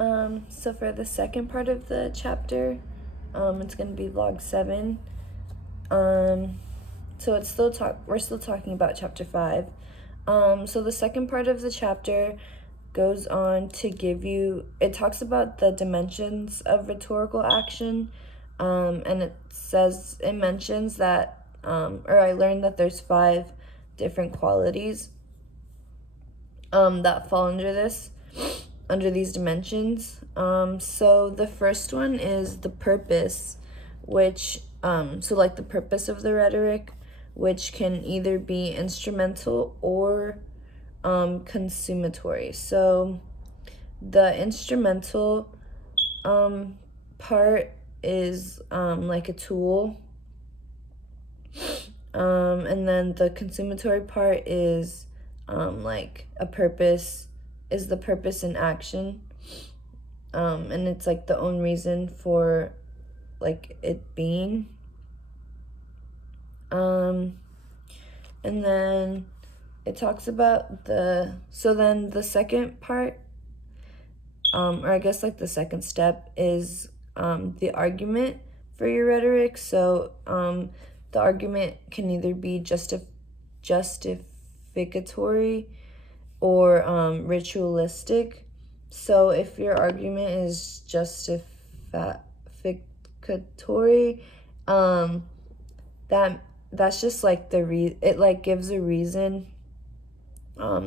So for the second part of the chapter, it's going to be vlog 7. So we're still talking about chapter 5. So the second part of the chapter goes on to it talks about the dimensions of rhetorical action, and it mentions that, or I learned that there's 5 different qualities that fall under these dimensions. So the first one is the purpose, which, so like the purpose of the rhetoric, which can either be instrumental or consummatory. So the instrumental part is like a tool, and then the consummatory part is like a purpose, is the purpose in action, and it's like the own reason for like it being. And then it talks about so then the second part, or I guess like the second step is the argument for your rhetoric. So the argument can either be justificatory or ritualistic. So if your argument is justificatory, that's just like it like gives a reason.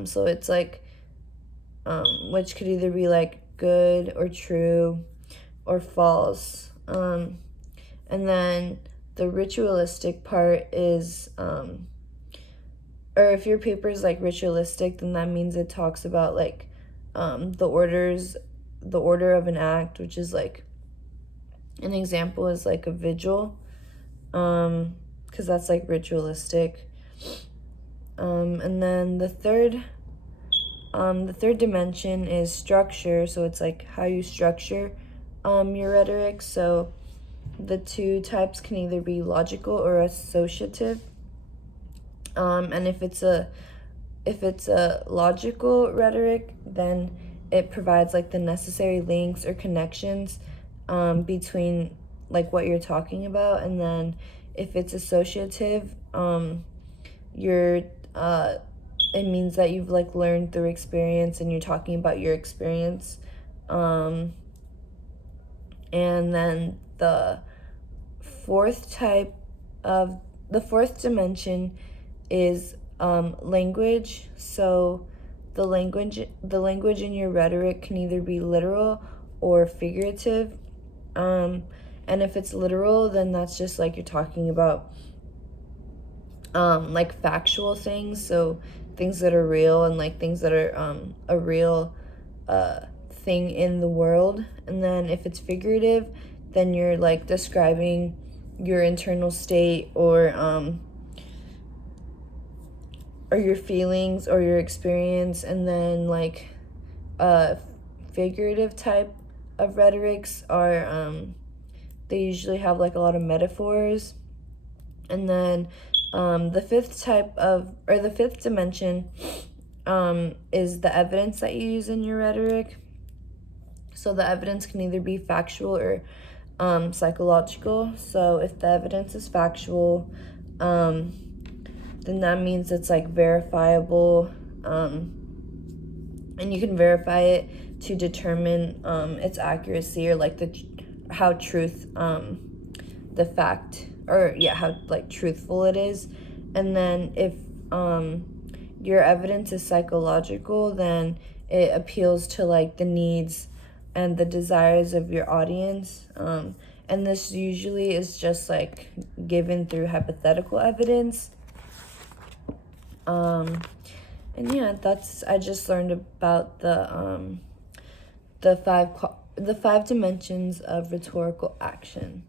So it's like which could either be like good or true or false. And then the ritualistic part is or if your paper is like ritualistic, then that means it talks about like the order of an act, which is like an example is like a vigil, because that's like ritualistic. And then the third dimension is structure. So it's like how you structure your rhetoric. So the 2 types can either be logical or associative. And if it's a logical rhetoric, then it provides like the necessary links or connections between like what you're talking about. And then if it's associative, it means that you've like learned through experience and you're talking about your experience. And then the fourth dimension is language. So the language in your rhetoric can either be literal or figurative. And if it's literal, then that's just like you're talking about like factual things, so things that are real and like things that are a real thing in the world. And then if it's figurative, then you're like describing your internal state or your feelings or your experience. And then like figurative type of rhetorics are they usually have like a lot of metaphors. And then the fifth dimension is the evidence that you use in your rhetoric. So the evidence can either be factual or psychological. So if the evidence is factual, then that means it's like verifiable, and you can verify it to determine its accuracy or like how like truthful it is. And then if your evidence is psychological, then it appeals to like the needs and the desires of your audience. And this usually is just like given through hypothetical evidence. And yeah, I just learned about the 5 dimensions of rhetorical action.